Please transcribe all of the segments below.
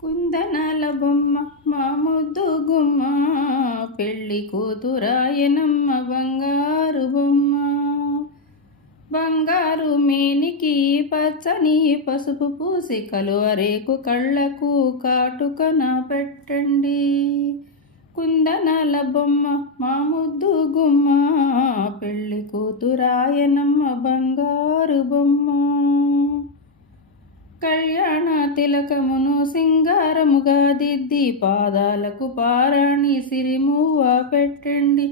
కుందనాల బొమ్మ మా ముద్దు గుమ్మ, పెళ్ళి కూతురాయనమ్మ బంగారు బొమ్మ. బంగారు మేనికి పచ్చని పసుపు పూసి కలువరేకు కళ్ళకు కాటుకన పెట్టండి. కుందనాల బొమ్మ మా ముద్దు గుమ్మ, పెళ్ళి కూతురాయనమ్మ బంగారు బొమ్మ. కళ్యాణ తిలకమును సింగారముగా దిద్ది పాదాలకు పారాణి సిరిమువ్వ పెట్టండి.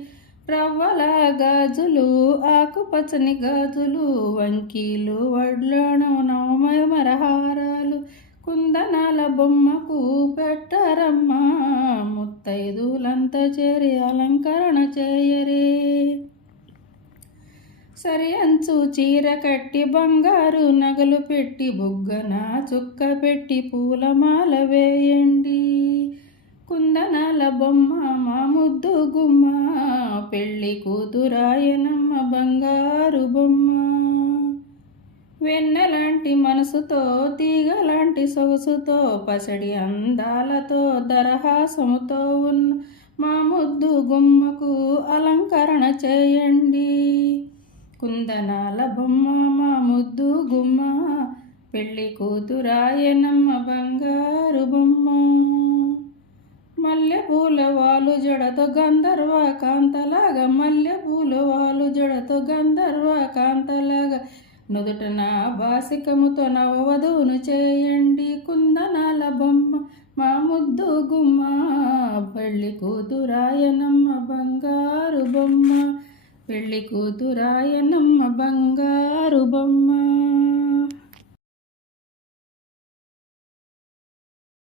రవ్వల గాజులు ఆకుపచ్చని గాజులు, వంకీలు వడ్లను నవమరహారాలు కుందనాల బొమ్మకు పెట్టరమ్మా. ముత్తైదులంతా చేరి అలంకరణ చేయరే. సరి అంచు చీర కట్టి బంగారు నగలు పెట్టి బుగ్గన చుక్క పెట్టి పూలమాల వేయండి. కుందనాల బొమ్మ మా ముద్దు గుమ్మ, పెళ్ళి కూతురాయనమ్మ బంగారు బొమ్మ. వెన్నెలాంటి మనసుతో తీగలాంటి సొగసుతో పసడి అందాలతో దరహాసముతో ఉన్న మా ముద్దు గుమ్మకు అలంకరణ చేయండి. కుందనాల బొమ్మ మా ముద్దు గుమ్మ, పెళ్ళి కూతురాయనమ్మ బంగారు బొమ్మ. మల్లెపూల వాలు జడతో గంధర్వ కాంతలాగా, మల్లెపూల వాలు జడతో గంధర్వ కాంతలాగా, నుదుటన బాసికముతో నవవధువును చేయండి. కుందనాల బొమ్మ మా ముద్దు గుమ్మ, పెళ్ళి కూతురాయనమ్మ బంగారు బొమ్మ, పెళ్ళి కూతురాయనమ్మ బంగారు బొమ్మ.